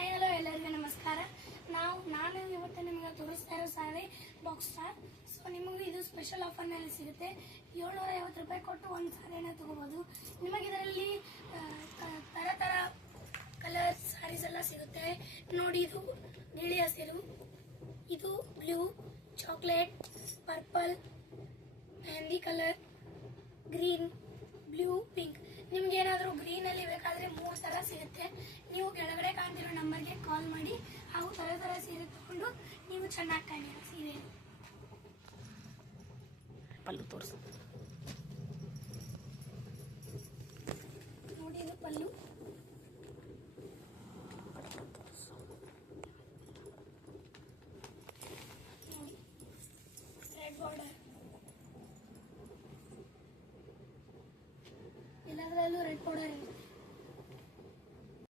Hi hello ಎಲ್ಲರಿಗೂ ನಮಸ್ಕಾರ. ನಾನು ಇವತ್ತು ನಿಮಗೆ ತೋರಿಸ್ತಾ ಇರೋ ಸಾರಿ ಬಾಕ್ಸ್ ಸ್ಟಾರ್. ಸೊ ನಿಮಗೂ ಇದು ಸ್ಪೆಷಲ್ ಆಫರ್ನಲ್ಲಿ ಸಿಗುತ್ತೆ. 750 ರೂಪಾಯಿ ಕೊಟ್ಟು ಒಂದು ಸಾರಿಯನ್ನು ತಗೋಬೋದು. ನಿಮಗೆ ಇದರಲ್ಲಿ ತರ ಕಲರ್ ಸಾರೀಸ್ ಎಲ್ಲ ಸಿಗುತ್ತೆ ನೋಡಿ. ಇದು ನೀಲಿ ಹಸಿರು, ಇದು blue, chocolate, purple, mehndi colour, green, blue, pink. ನಿಮ್ಗೆ ಏನಾದರೂ ಗ್ರೀನಲ್ಲಿ ಬೇಕಾದರೆ 3 ಥರ ಸಿಗುತ್ತೆ. ನೀವು ಕೆಳಗಡೆ ಕಾಣ್ತಿರೋ ನಂಬರ್ಗೆ ಕಾಲ್ ಮಾಡಿ ಹಾಗೂ ತರ ಸೀರೆ ತಗೊಂಡು ನೀವು ಚೆನ್ನಾಗಿ ಕಾಣಿರೋ ಸೀರೆ. ಪಲ್ಲು ತೋರಿಸು ನೋಡಿ, ಇದು ಪಲ್ಲು. ನೋಡಿ, ರೆಡ್ ಬಾರ್ಡರ್, ಎಲ್ಲದರಲ್ಲೂ ರೆಡ್ ಬಾರ್ಡರ್ ಇರುತ್ತೆ.